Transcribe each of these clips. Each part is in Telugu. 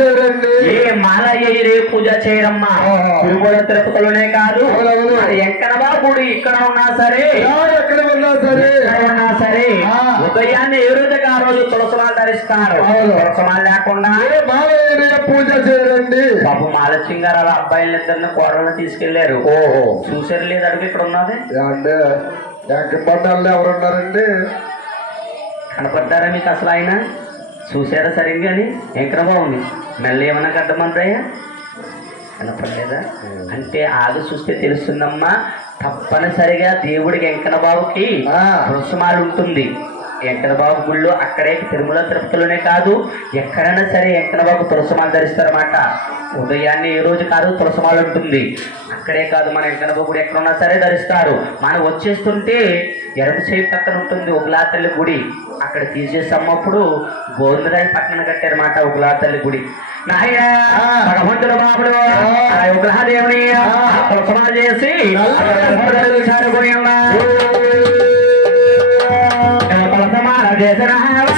చేయరండి ఏ మాల ఏ పూజ చేయరమ్మా. తిరుమల తిరుపతిలోనే కాదు. ఎక్కడవా గుడి ఇక్కడ ఉన్నా సరే ఎక్కడ ఉన్నా సరే. ఎక్కడ ఉన్నా సరే. ఉదయాన్నే ఏ రోజుకి ఆ రోజు తులసమాలు ధరిస్తారు. తులసమాలు లేకుండా. పూజ చేయరండి. పాపం మాలసింగ్ గారు అలా అబ్బాయిలిద్దరిని కోడలను తీసుకెళ్ళారు. ఓహో. చూసారు లేదు అడుగు ఇక్కడ ఉన్నది? అంటే బండాల్లో ఎవరున్నారండి? కనపడ్డారా మీకు అసలు ఆయన? చూసారా సరిగ్గా అని ఎక్కడ మెల్ల ఏమన్నా కట్టమంటాయా కనపడలేదా? అంటే ఆగి చూస్తే తెలుస్తుందమ్మా తప్పనిసరిగా దేవుడికి వెంకన్న బాబుకి ఉంటుంది. వెంకన్న బాబు గుళ్ళో అక్కడే తిరుమల తిరుపతిలోనే కాదు ఎక్కడైనా సరే వెంకన్న బాబు తులసమాలు ధరిస్తారన్నమాట. ఉదయాన్నే ఏ రోజు కాదు తులసమాలు ఉంటుంది. అక్కడే కాదు మన వెంకన్న బాబు గుడి ఎక్కడున్నా సరే ధరిస్తారు. మనం వచ్చేస్తుంటే చేయి పక్కన ఉంటుంది ఉగ్లా తల్లి గుడి. అక్కడ తీసేసమ్మప్పుడు గోవిందరాయి పక్కన కట్టారన్నమాట ఉగ్లా తల్లి గుడి. నాయన. భగవంతుడు బాబుడు ఆ. తులసమాలు చేసి నల్ల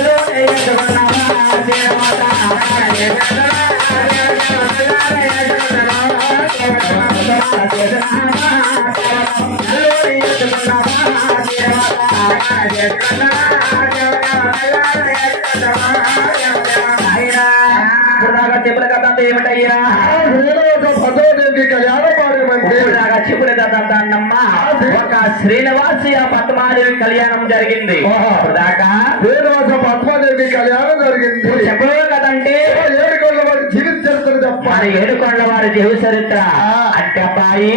చారుకుని తులసమాల చేసిన తిరుమతములు చేసుకున్నావా తిరుమత చెప్పిన కథ అంతా ఏమిటయ్యా భద్రదేవి కళ్యాణ పాడమంటే ఇప్పుడుదాకా చెప్పిన కథ అంతా అన్నమ్మా ఒక శ్రీనివాసి ఆ పద్మాదేవి కళ్యాణం జరిగింది. శ్రీనివాస పద్మాదేవి కళ్యాణం జరిగింది? చెప్పలేదు కదంటే ఏడుకొండ వారి జీవిత చరిత్ర చెప్పాలి ఏడుకొండ వారి జీవ చరిత్ర. అంటే అబ్బాయి.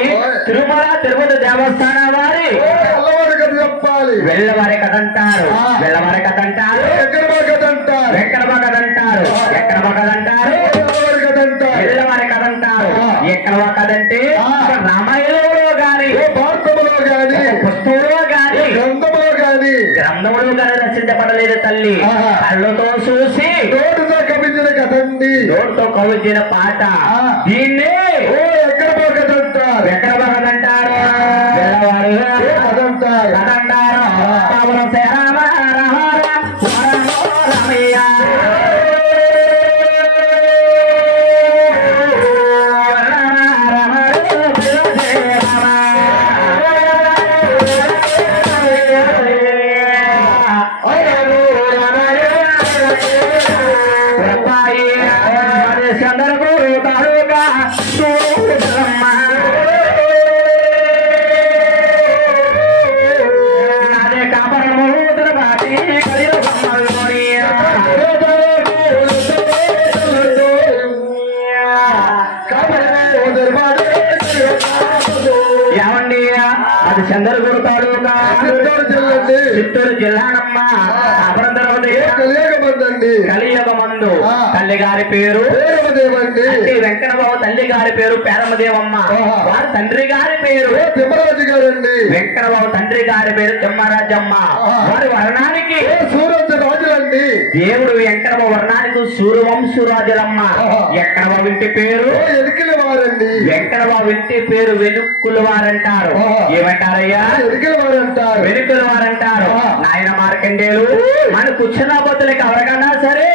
తిరుమల తిరుపతి దేవస్థానం వారి అల్లవారి కథ చెప్పాలి. వెళ్ళవారి కథ అంటారు. వెళ్ళవారి కథ అంటారు. ఎక్కడ కళ్ళతో చూసి నోటుతో కవించిన కథ అండి నోటితో కవిచిన పాట. దీన్ని చిత్తూరు జిల్లానమ్మ. అపరం తిరుపతి కలియకమందండి కలియుగ మందు ఆ. తల్లి గారి పేరు వెంకటబాబు తల్లి గారి పేరు పేరమదేవమ్మ. వారి తండ్రి గారి పేరు తిమ్మరాజు గారండి? వెంకటబాబు తండ్రి గారి పేరు తిమ్మరాజమ్మ. వారి వర్ణానికి సూరజ్ రాజులండి దేవుడు వెంకటబాబు వర్ణానికి సూర్యవంశురాజులమ్మ. వెంకటబాబు ఇంటి పేరు? ఎరికిల వారండి. వెంకటబాబు ఇంటి పేరు వెనుక్కులు వారంటారు. ఏమంటారయ్యా? ఎరికిల వారంటారు. వెనుకలు వారంటారు. నాయన మార్కండేలు మన కూర్చున్న బొత్తులకి ఎవరికన్నా సరే.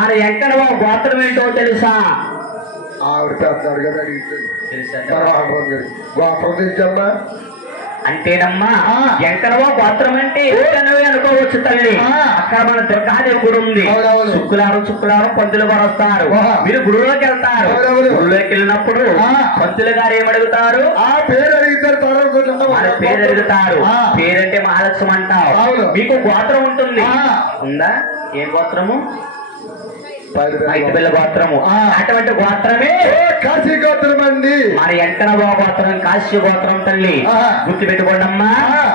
మన ఎక్కడ గోత్రం ఏంటో తెలుసా? ఆవిడ పెద్దాడు కదా గోత్రం తెచ్చమ్మా అంటేనమ్మా ఆ. ఎంకనవో గోత్రం అంటే ఏంటనవే అనుకోవచ్చు తల్లి. అక్కడ మన దుర్గాదేవి గుడి ఉంది. శుక్రవారం శుక్రవారం పంతులు గారు వస్తారు. మీరు గుడిలోకి వెళ్తారు. గుడిలోకి వెళ్ళినప్పుడు ఆ. పంతులు గారు ఏమడుగుతారు ఆ పేరు అడిగితారు మన పేరు అడుగుతారు. పేరంటే మహాలక్ష్మి అవును. మీకు గోత్రం ఉంటుంది. ఉందా ఏ గోత్రము ఐదు గోత్రము. అటువంటి గోత్రమే కాశీ గోత్రం అండి? మన ఎంకనబో గోత్రం? కాశ్య గోత్రం తల్లి. గుర్తు పెట్టుకోండమ్మా.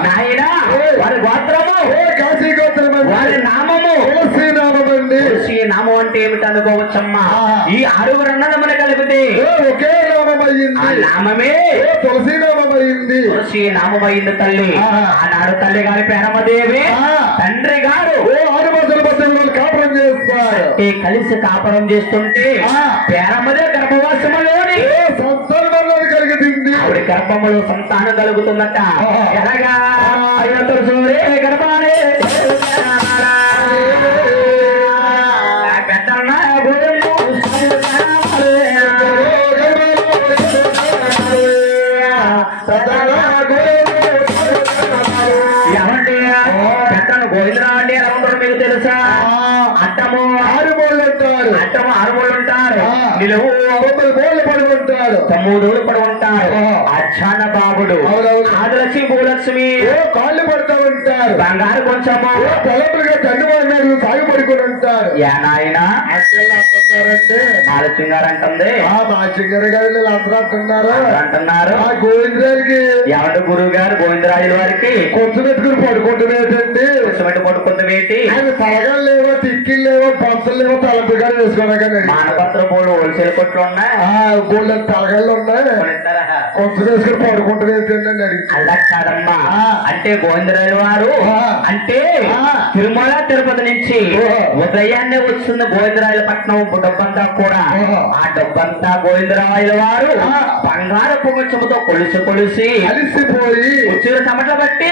నాయన. వారి గోత్రము. ఓ కాశీ గోత్రం వారి నామము. తులసి నామం అండి. తులసి నామం అంటే ఏమిటి అనుకోవచ్చమ్మా. ఈ ఆరుగురు అన్నదమ్ములు కలిపితే. ఒకే నామం ఆ నామమే. తులసి నామం అయ్యింది తులసి నామమైంది తల్లి. ఆనాడు తల్లి గారి పేరమదేవి. తండ్రి గారు ఓ ఆరు బస్సుల బస్సులు వాళ్ళు కాపురం అంటే కలిసి కాపురం చేస్తుంటే ఆ. పేరమ్మదే గర్భవాసములోని. సంతానం కలిగింది ఆవిడ గర్భములో సంతానం కలుగుతుందట. ఎలాగా? గర్భాలే. నిలువు తొమ్మిది మూళ్ళు పడి ఉంటారు తమ్ముడు పడి ఉంటారు. అచ్చాన బాబుడు. ఆదిలక్ష్మి భూలక్ష్మి. ఓ కాళ్ళు పడతా ఉంటారు. బంగారు కొంచెము. ఓ తలపులుగా దండు అన్నాడు సాగు పడుకొని ఉంటారు యా నాయన అసలు అంటున్నారంటే ఆలోచన గారు అంటుంది. ఆ చింగర గారు వీళ్ళు అందరూ అంటున్నారు. అంటున్నారు. ఆ గోవిందరానికి ఎవరి? గురువు గారు గోవిందరాజుల వారికి. కొత్త పెట్టుకుని పడుకుంటున్నాడండి కూర్చోబెట్టి పడుకుంట వేటి ఆయన తలగలు లేవో తిక్కిలు లేవో పంచలు లేవో తలపు గారు వేసుకోవడానికి మానపత్ర పోడు హోల్సేల్ కొట్లు ఉన్నాయి. ఆ గోళ్ళ తలగళ్ళు ఉన్నాయి? కొత్త వేసుకుని పడుకుంటున్నాడండి అడిగి. అలా కాదమ్మా. అంటే గోవిందరాజు వారు. అంటే. తిరుమల తిరుపతి నుంచి. ఉదయాన్నే వస్తుంది గోవిందరాజుల పట్నం డబ్బంతా కూడా. ఆ డబ్బంతా గోవిందరాజుల వారు ఆ. బంగారు పొగచ్చముతో కొలుసు కొలిసి అలిసిపోయి ఉచ్చిరు చెమట బట్టి.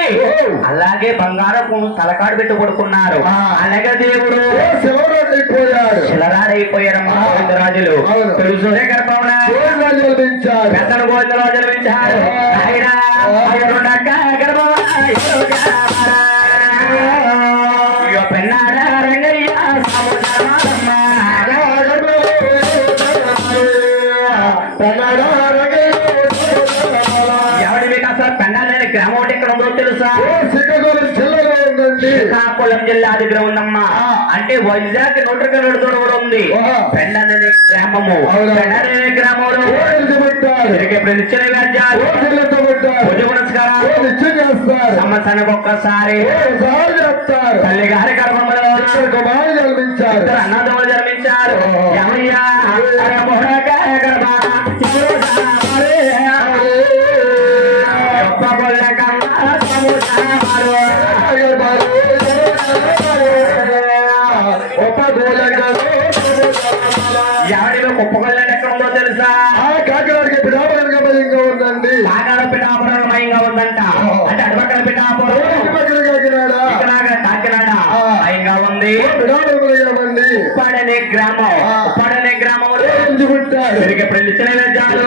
అలాగే బంగారపు తలకాడు పెట్టి పడుకున్నారు ఆ. అలాగే దేవుడు శిలరాడైపోయారమ్మా ఆ. గోవిందరాజులు. తెలుసునే గర్భమున గోవిందరాజు అనిపించాడు పెద్దలు గోవిందరాజులు పెంచారు. గ్రామం ఎక్కడ ఉందో తెలుసా? శ్రీకాకుళం జిల్లాలో ఉందండి. శ్రీకాకుళం జిల్లా దగ్గర ఉందమ్మా. అంటే వైజాగ్ నూట కిలోమీటర్ కూడా ఉంది. పెండనే గ్రామము. పెండనే గ్రామంలో వ్యాజ్యాలు సంవత్సరానికి ఒక్కసారి. తల్లి గారి గర్భంలో జన్మించారు. జన్మించారు. ఎవరయ్యా? ఎవడిలో గొప్ప గొల్ల ఎక్కడ ఉందో తెలుసా కాకినాడకి పిడాపరంగా భయంగా ఉందండి కాకినాడ పిఠాపురం మయంగా ఉందంట ఓహో. అంటే అటుపక్కన పిఠాపురం ఇంటి పక్కన కాకినాడ ఇక్కడ కాకినాడ ఆ. మయంగా ఉంది పిడాపరండి ఉప్పాడనే గ్రామం ఆ. ఉప్పాడనే గ్రామంలో పుట్టారు వీరికి ఇప్పుడు ఇచ్చిన వేద్యాలు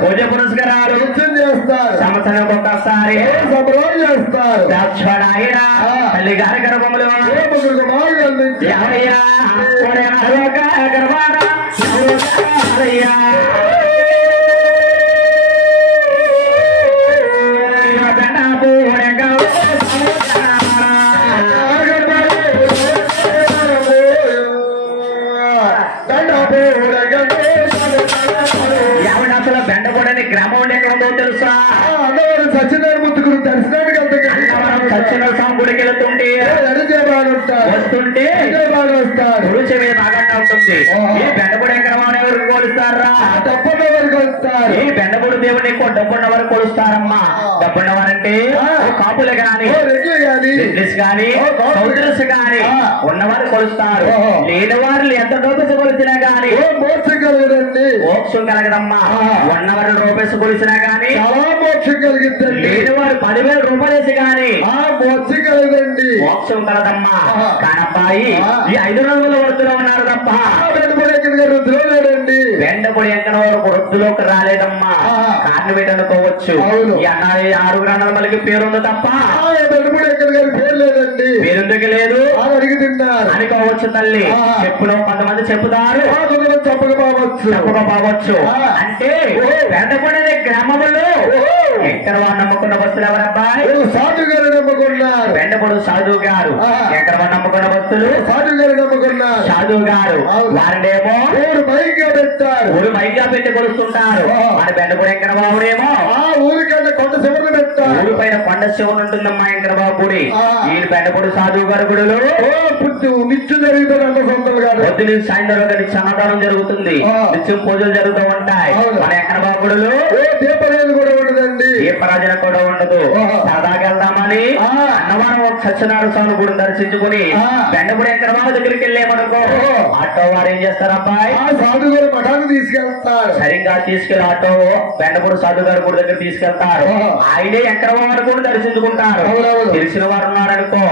పూజ పురస్కారాలు. నిత్యం చేస్తారు సంవత్సరం ఒక్కసారి సంబరం చేస్తారు దాక్షారాయణ ఆ. తల్లి గారి గర్భములు వస్తారు పురుష మీద బాగా ఉంటుంది. ఈ కొలుస్తారా? తప్పని ఈ బెండగూడు దేవుడిని ఎక్కువ డబ్బున్న వారు కొలుస్తారమ్మా. డబ్బున్న వారంటే కాపులు గాని కాపులు. సౌదరస్ గాని. ఉన్నవారు కొలుస్తారు. లేని వారు ఎంత డబ్బు కొలిసినా గాని మోక్షం కలగదండి. మోక్షం కలగదమ్మా. ఉన్నవారు రూపాయలు కొలిసినా గాని చాలా మోక్షం కలిగిద్దండి. లేని వారు పదివేల రూపాయలు వేసి గాని మోక్షం కలగదండి. మోక్షం కలదమ్మా. ఉన్నాయి. ఈ ఐదు రోజుల వృత్తిలో ఉన్నారు తప్ప వెండపడి ఎక్కడ వరకు రాలేదమ్మా. కారణం అన్న ఆరు మనకి పేరుంది తప్ప. పేరుందుకు లేదు. అనుకోవచ్చు తల్లి. చెప్పులో కొంతమంది చెప్పుతారు. చెప్పకపోవచ్చు చెప్పకపోవచ్చు. అంటే. వెంటపడే గ్రామంలో. ఎక్కడ వాడు నమ్ముకున్న భక్తులు ఎవరబ్బాయి? ఓ సాధు గారు నమ్ముకున్నారు. వెంటపడు సాధువు గారు. ఎక్కడ వాడు నమ్ముకున్న భక్తులు సాధు గారు నమ్ముకున్నారు. సాధువు గారు. వారినేమో ఊరు పైగా పెట్టారు. పెట్టి కొలుస్తుంటారు ఆ. మన బెండపూడి ఊరికంటే కొండ ఊరు పైన కొండ ఉంటుందమ్మా గుడి. ఈయన బెండపూడి సాధువు గారు గుడిలో నిత్యం సొంతలు గారు పొద్దున సాయంత్రం సమాధానం జరుగుతుంది. నిత్యం పూజలు జరుగుతూ ఉంటాయి. మన ఎక్కడ బాబు గుడిలో దీపరేది కూడా ఉండదండి ఉండదు. సరదాగా వెళ్దామని. అన్నవరం సత్యనారాయణ స్వామి గుడి దర్శించుకుని. బెండపూడి వెంకట బాబు దగ్గరికి వెళ్ళామనుకో. ఆటో వారు ఏం చేస్తారు అబ్బాయి గారు మఠాన్ని తీసుకెళ్తారు సరిగ్గా తీసుకెళ్ళి ఆటో బెండపూడి సాధు గారు గుడి దగ్గర తీసుకెళ్తారు. ఆయనే ఎక్కడ కూడా దర్శించుకుంటారు. తెలిసిన వారు ఉన్నారనుకో.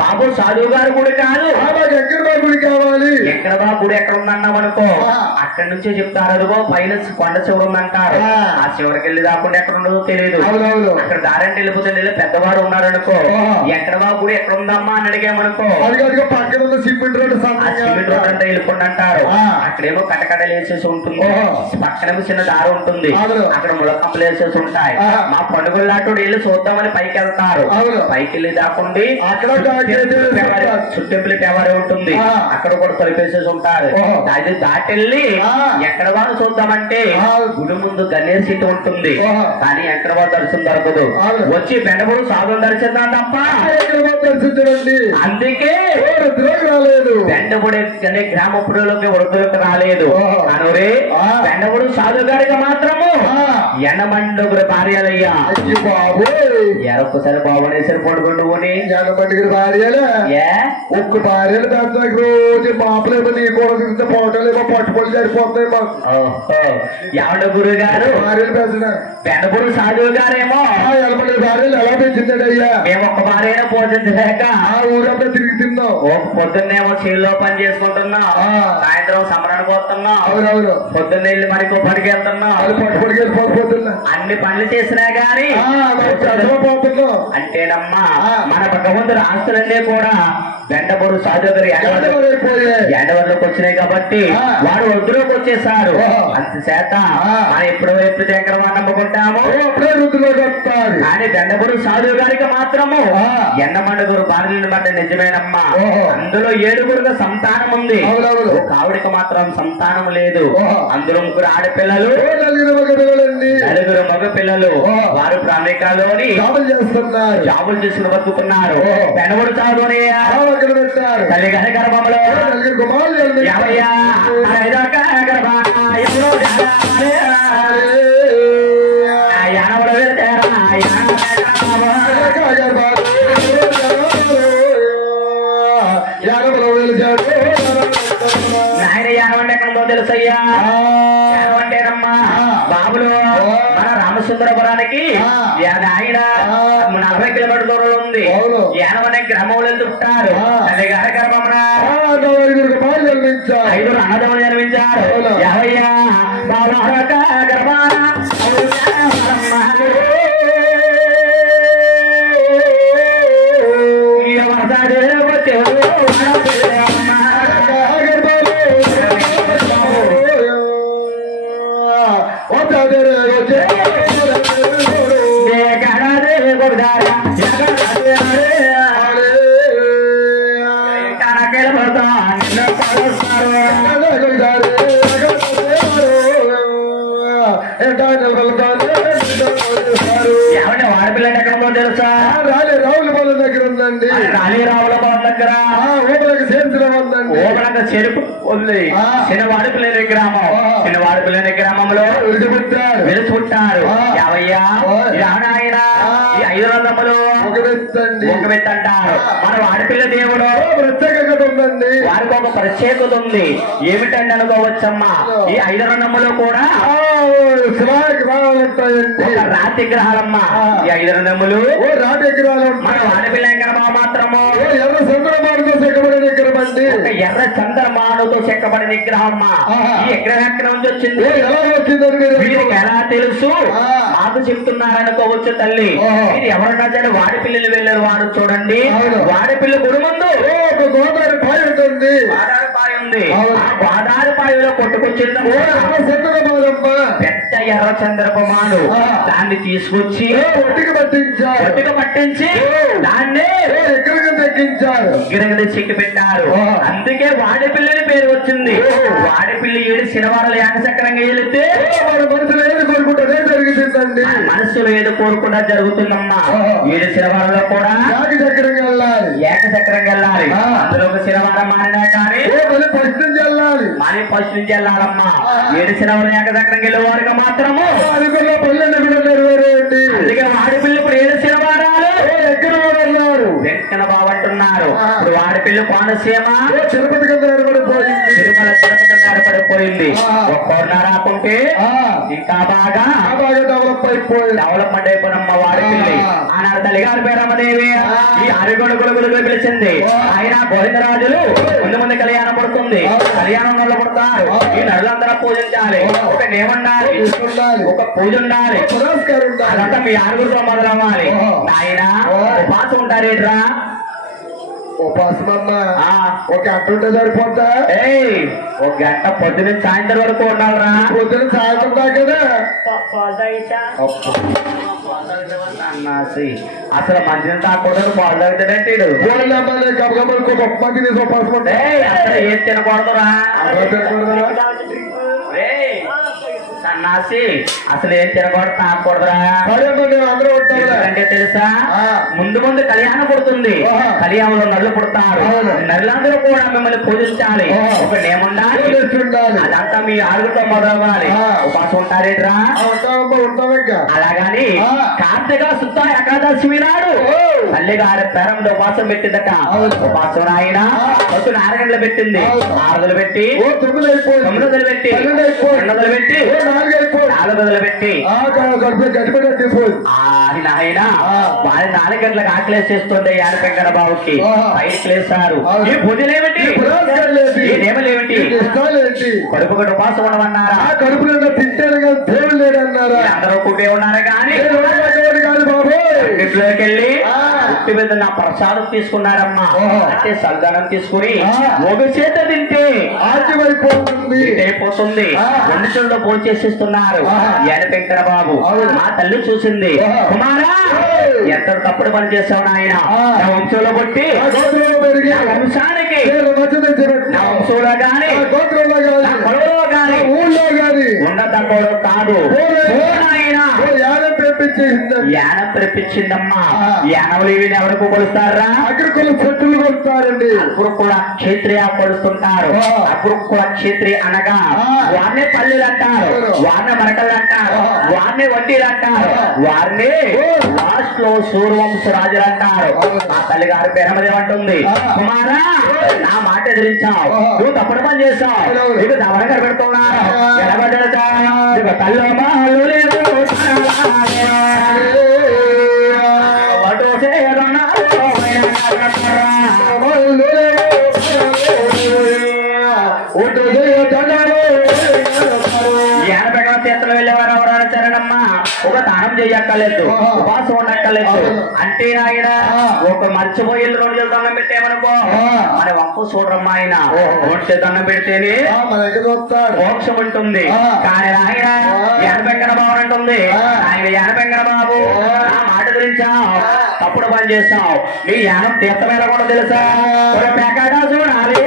బాబు సాధువు గారు గుడి కాదు ఎక్కడ గుడి కావాలి ఎక్కడ గుడి ఎక్కడ ఉందన్నాం అనుకో. అక్కడి నుంచే చెప్తారు అదిగో పైన కొండ చివరి ఉందంటారు ఆ. చివరికి వెళ్ళి దాకుండా ఎక్కడ ఉండదో తెలియదు అక్కడ దారంటే వెళ్ళిపోతే వెళ్ళి పెద్దవారు ఉన్నారనుకో ఆహా. ఎక్కడ బా గుడి ఎక్కడ ఉందమ్మా అని అడిగామనుకో పక్కన ఉన్న సిమెంట్ రోడ్డు ఆ సిమెంట్ రోడ్ అంతా వెళ్ళిపోండి. అక్కడేమో కటకడలు వేసేసి ఉంటుంది. పక్కనేమో చిన్న దారి ఉంటుంది. అక్కడ ములకంపలు వేసేసి ఉంటాయి. మా పండుగ లాంటి వెళ్ళి చూద్దామని పైకి వెళ్తారు. పైకి వెళ్ళి దాకుండి అక్కడ ఒక గేదె పెవారి- ఉంటారు. చుట్టెంపులి పెవారి ఉంటుంది. అక్కడ కూడా తలిపేసేసి ఉంటారు. అది దాటెళ్ళి. ఎక్కడ వాళ్ళు చూద్దామంటే. గుడి ముందు గన్నేరు సీటు ఉంటుంది. కానీ ఎక్కడ వాళ్ళు దర్శనం దొరకదు. వచ్చి బెండబూరు సాధువు దర్శనం తప్ప దర్శించడండి అందుకే రాలేదు బెండబుడి అనే గ్రామపుడిలోకి వృద్ధులకు రాలేదు. అనురే. బెండబుడు సాధు గారికి మాత్రము. ఎనమండుగురు భార్యలయ్యా ఎరొక్కసారి బాబునేసరి పడుకోండి పోనీ జగమండికి భార్యలే ఏ ఒక్క భార్యలు పెద్ద రోజు మాపలేమో నీ కూడా తింటే పోటలేమో పట్టుబడి సరిపోతాయి మాకు. ఎవడ గురువు గారు భార్యలు పెంచిన బెండబుడు సాధువు గారేమో? ఎలబడి భార్యలు ఎలా పెంచిందండి అయ్యా మేము ఒక్క భార్యను పోషించలేక ఆ ఊరంతా తిరిగి తిన్నాం. పొద్దున్నేమో చేలో పని చేసుకుంటున్నాం. సాయంత్రం సమరానికి పోతున్నాం. అవునవును. పొద్దున్న వెళ్ళి మనకి పనికి వెళ్తున్నాం. వాళ్ళు పట్టుబడి వెళ్ళిపోతున్నా అన్ని పనులు చేసినా గానీ అంటేనమ్మా. మన భగవంతుడు ఆస్తులన్నీ కూడా వెంటబడు సాధుగారు ఎండవరైపోయాయి ఎండవర్లోకి వచ్చినాయి కాబట్టి. వాడు ఒడ్డులోకి వచ్చేసారు. అంతచేత. మనం ఎప్పుడు వైపు శంకరమా నమ్ముకుంటాము అప్పుడే వృద్ధిలోకి వస్తారు. కానీ దండపుడు సాధువు గారికి మాత్రము ఆ. ఎండమండుగురు భార్యలను బట్టి నిజమేనమ్మా. అందులో ఏడుగురుగా సంతానం ఉంది. ఒక ఆవిడకి మాత్రం సంతానం లేదు. అందులో ముగ్గురు ఆడపిల్లలు. నలుగురు మగ పిల్లలు. వారు జాబులు చేస్తున్నారు. జాబులు చేసుకుని బతుకుతున్నారు. ఆ, అక్కడ పెట్టారు. తల్లి గారి గర్భంలో తెలుసయ్యా. యానవంటేనమ్మా బాబులు మన ఆయన. నలభై కిలోమీటర్ దూరంలో ఉంది. యానవనే గ్రామంలో వెళ్తుంటారు. తల్లి గారి జన్మించారు ఐదుగురు అన్నదమ్ములు జన్మించారు ఉంది. ఆ. చిన్నవాడు పిల్లని గ్రామం. ఆ. చిన్నవాడు పిల్లని గ్రామంలో విడిచిపెట్టారు. వెలుసుకుంటారు ఆ. యావయ్యా ఓయ్. రావణాయన ఆ. ఈ ఐదు వందములు ఒక వ్యక్తండి ఒక వ్యక్తి అంటారు ఆ. మన వాడిపిల్ల దేవుడు ప్రత్యేకత ఉందండి. వారికి ఒక ప్రత్యేకత ఉంది. ఏమిటండి అనుకోవచ్చమ్మా? ఈ ఐదు రంగములో కూడా గ్రహాలు రాతి గ్రహాలమ్మా. ఈ ఐదు ఓ రాటి ఎకరాలు మన గ్రహం మాత్రము. ఎర్ర ఒక ఎర్ర చంద్రమానుతో చెక్కబడిన విగ్రహమ్మా ఆహా. ఈ విగ్రహం ఎక్కడ నుంచి వచ్చింది ఎలా వీరికి తెలుసు. మాకు చెప్తున్నారనుకోవచ్చు తల్లి. మీరు ఎవరన్నా సరే వాడి పిల్లలు వెళ్ళారు వాడు చూడండి. వాడి పిల్ల గుడి ముందు గోదావరి ఉంది గోదావరి పాయలో కొట్టుకొచ్చింది. పెద్ద ఎర్ర చంద్రపమాను. దాన్ని తీసుకొచ్చి ఒట్టికి పట్టించారు. ఒట్టుగా పట్టించి. దాన్ని తగ్గించారు. గిరగద చెక్కి పెట్టారు. అందుకే వాడి పిల్లని పేరు వచ్చింది. వాడి పిల్లి ఏడు శనివారాలు ఏకచక్రంగా వెళితే ఓ మన మనసులో ఏది కోరుకుంటే జరుగుతుందండి మన మనసులో ఏదో కోరుకుండా జరుగుతుందమ్మా. ఏడు శనివారంలో కూడా యాగి చక్రంగా వెళ్ళాలి. ఏకచక్రంగా వెళ్ళాలి. అందులో ఒక శనివారం మారినా కానీ ఫస్ట్ నుంచి వెళ్ళాలి మాని ఫస్ట్ నుంచి వెళ్ళాలమ్మా ఆ. ఏడు శనివారం ఏకచక్రంగా వెళ్ళే వారికి మాత్రము. అనుకున్న పల్లెని కూడా నెరవేరేయండి అందుకే వాడి పిల్లి ఇప్పుడు ఏడు శనివారాలు ఓ ఎక్కడ వెళ్ళారు వెంకన్న బాబు అంటున్నారు. ఆ. ఇప్పుడు వాడి పిల్లి కోనసీమ. తిరుపతి కింద తిరుమల రాకుంటే ఆ, ఇంకా బాగా డెవలప్ అయిపోయింది డెవలప్మెంట్ అయిపోయినమ్మ వాడికి ఆ. ఆనాడు తల్లిగారి పేరమ్మదేవి. ఈ అరిగొడు గురుగులు పిలిచింది. ఆయన గోవిందరాజులు ముందు ముందు కళ్యాణం పడుతుంది. కళ్యాణం నల్ల పడతారు. ఈ నరులందరూ పూజించాలి. ఒక నేముండాలి ఒక ఉండాలి. ఒక పూజ ఉండాలి అదంతా మీ ఆరుగురితో మొదలవ్వాలి. ఆయన. ఉపాసం ఉంటారేట్రా ఆ. ఒక గంట ఉంటే ఏయ్ ఒక గంట పొద్దున సాయంత్రం వరకు ఉండాలిరా. పొద్దున సాయంత్రం దాకా. అసలు మంచిని తాకూడదు పాలు తాగుతాడంటే గబగబలు గొప్ప మంది తీసి ఉపాసం ఉంటే ఏయ్, అసలు ఏం తినకూడదురా? అలా తినకూడదా? ఏయ్, సన్నాసి అసలు ఏం అందరూ ఉంటాంలే ఎందుకంటే తెలుసా. ముందు ముందు కళ్యాణం పుడుతుంది. కళ్యాణంలో నరులు పుడతారు. నరులందరూ కూడా మిమ్మల్ని పూజించాలి. ఒక నేముండాలి అదంతా మీ ఆరుగుతో మొదలవ్వాలి. ఉపాసం ఉంటారేట్రా అలాగని. కార్తీక శుద్ధ ఏకాదశి నాడు ఓ. తల్లి గారి పేరంలో ఉపాసం పెట్టిందట. ఉపాసం ఆయన. పొద్దున ఆరు గంటలు పెట్టింది. అవును. ఆరు గంటలు పెట్టి ఓ తొమ్మిది అయిపోయింది తొమ్మిది వందలు పెట్టి రెండు పెట్టి ఓ నాలుగు పెట్టి ఆయన ఆయన. వారి నాలుగు గంటలకు ఆకలేసేస్తుంది యాడ వెంకట బాబుకి. బయటకు లేసారు. ఈ పూజలేమిటి ఏంటి కడుపు గడు ఉపాసం ఉండమన్నారా? కడుపు తింటాను కానీ దేవుడు లేడన్నారా? అందరూ కూటే ఉన్నారు కానీ ఇంట్లోకి వెళ్ళి ఆ. ఉట్టి మీద నా ప్రసాదం తీసుకున్నారమ్మా. అంటే సల్దానం తీసుకుని. ఒక చేత తింటే ఆద్యమైపోతుంది అయిపోతుంది. రెండు చెవుల్లో భోజనం చేసిస్తున్నారు. ఏడ వెంకట బాబు. మా తల్లి చూసింది. కుమారా. ఎంత తప్పుడు పని చేసావు నాయన ఆ. నా వంశంలో నా వంశానికి నా వంశంలో గాని ఆ నా కాదు ఆ యానం పెంపించేసిందండి యానం తెప్పించిందమ్మా ఆ. యానములు ఇవి ఎవరికి కొలుస్తారా అగ్రికుల చెట్టులు కొడతారండి అప్పుడు కూడా క్షేత్రియ కొలుస్తుంటారు ఆ. అప్పుడు కూడా క్షేత్రియ అనగా ఆ. వారినే పల్లెలు అంటారు. వారినే మరకలు అంటారు ఆ. వారినే వడ్డీలు అంటారు ఆ. వారిని. లాస్ట్లో సూర్యవంశ రాజులు అంటారు. మా తల్లి గారి పేరు ఏమంటుంది ఆ. కుమారా నా మాట ఎదిరించావు ఆ. నువ్వు తప్పుడు పని అవునవును. నీకు దవరం కనబెడుతున్నావు ఒక దానం చెయ్యక్కర్లేదు. ఉపాసం అవును. అంటే ఆయన. ఒక మర్చిపోయి రెండు చేతులు దండం పెట్టేమనుకో. మన వంపు చూడరమ్మా ఆయన. రెండు దండం పెడితేనే మోక్షం ఉంటుంది. కానీ ఆయన ఆ. యానబెంకన బాబు అంటుంది. ఆయన యానబెంకన బాబు. నా మాట గురించావు తప్పుడు పని చేస్తావు నీ యానం తీర్థమేళ కూడా తెలుసా చూడాలి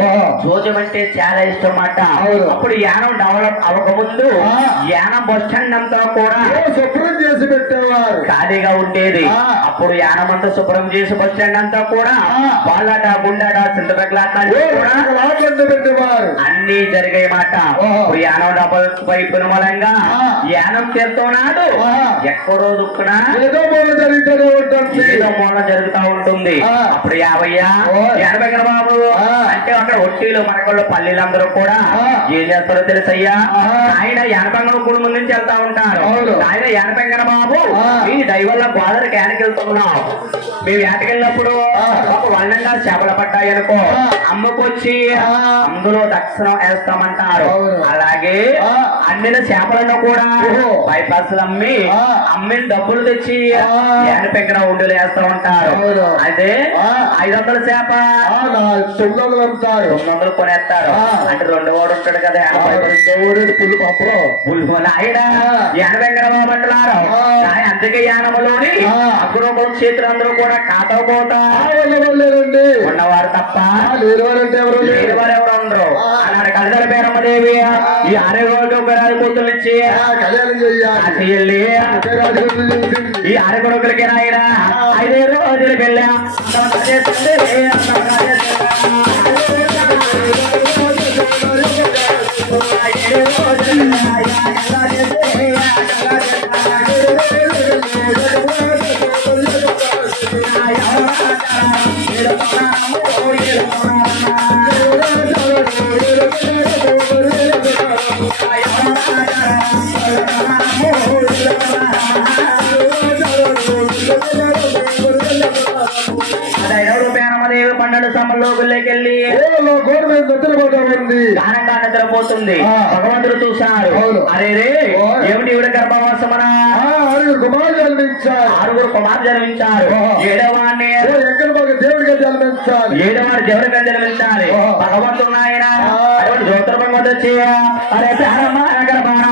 ఓ. జోజం అంటే చాలా ఇష్టం అన్నమాట. అప్పుడు యానం డెవలప్ అవ్వకముందు. యానం బస్ స్టాండ్ అంతా కూడా శుభ్రం చేసి పెట్టేవారు ఖాళీగా ఉండేది. అప్పుడు యానం అంతా శుభ్రం చేసి బస్ స్టాండ్ అంతా కూడా. వాళ్ళాట గుండాట పెట్టేవారు అన్ని జరిగాయి మాట. ఇప్పుడు యానం డబ్బుల వైపున మూలంగా. యానం చేస్తున్నాడు. ఎక్కడో దుక్కున ఏదో మూల జరుగుతూనే ఉంటుంది ఏదో మూల జరుగుతా ఉంటుంది. అప్పుడు యాభయ్య. ఎనభై బాబు. అంటే అక్కడ ఒట్టీలు మనకోళ్ళు పల్లెలందరూ కూడా. ఏం చేస్తారో తెలుసయ్యా. ఆయన ఎనపెంగన కుటుంబం నుంచి వెళ్తా ఉంటారు. ఆయన ఎనపెంగన బాబు. ఈ డైవర్ల గోదావరికి ఏనకి వెళ్తున్నాం మేము ఏటకెళ్ళినప్పుడు. ఒక వర్ణంగా చేపలు ఆ. అమ్ముకొచ్చి. అందులో దక్షిణం వేస్తామంటారు. అలాగే. అమ్మిన చేపలను కూడా. బైపాస్ అమ్మి. అమ్మిన డబ్బులు తెచ్చి ఆ. ఏనపెంకన ఉండలు వేస్తా ఉంటారు ఆ. ఐదు వందల చేప వందలు అమ్ముతారు తొమ్మిది వందలు కొనేస్తారు. అంటే రెండు వాడు ఉంటాడు కదా దేవుడు పుల్లు పప్పం బుల్బుల్ ఆయన. ఆ. ఎనభెంకర బాబు అంటున్నారు అందుకే యానములోని ఆ. అగ్రముల చేతులందరూ కూడా కాతపోతా ఉన్నవారు తప్ప లేని వారంటే ఎవరు లేని లేరు. వారు ఎవరు ఉండరు. అన్నాడు కలిదల పేరమ్మదేవి. ఈ ఆరోగ్య ఉపరాధి కూతురు ఇచ్చి. కళ్యాణం చెయ్యాలి. ఈ ఆరగొడుకులకి నాయన ఐదు రోజులు వెళ్ళా స్వీకరించాలి భగవంతుడు నాయన అటువంటి జ్యోతిర్మం వద్ద చేయరా అరే ప్రారంభ గర్భాణ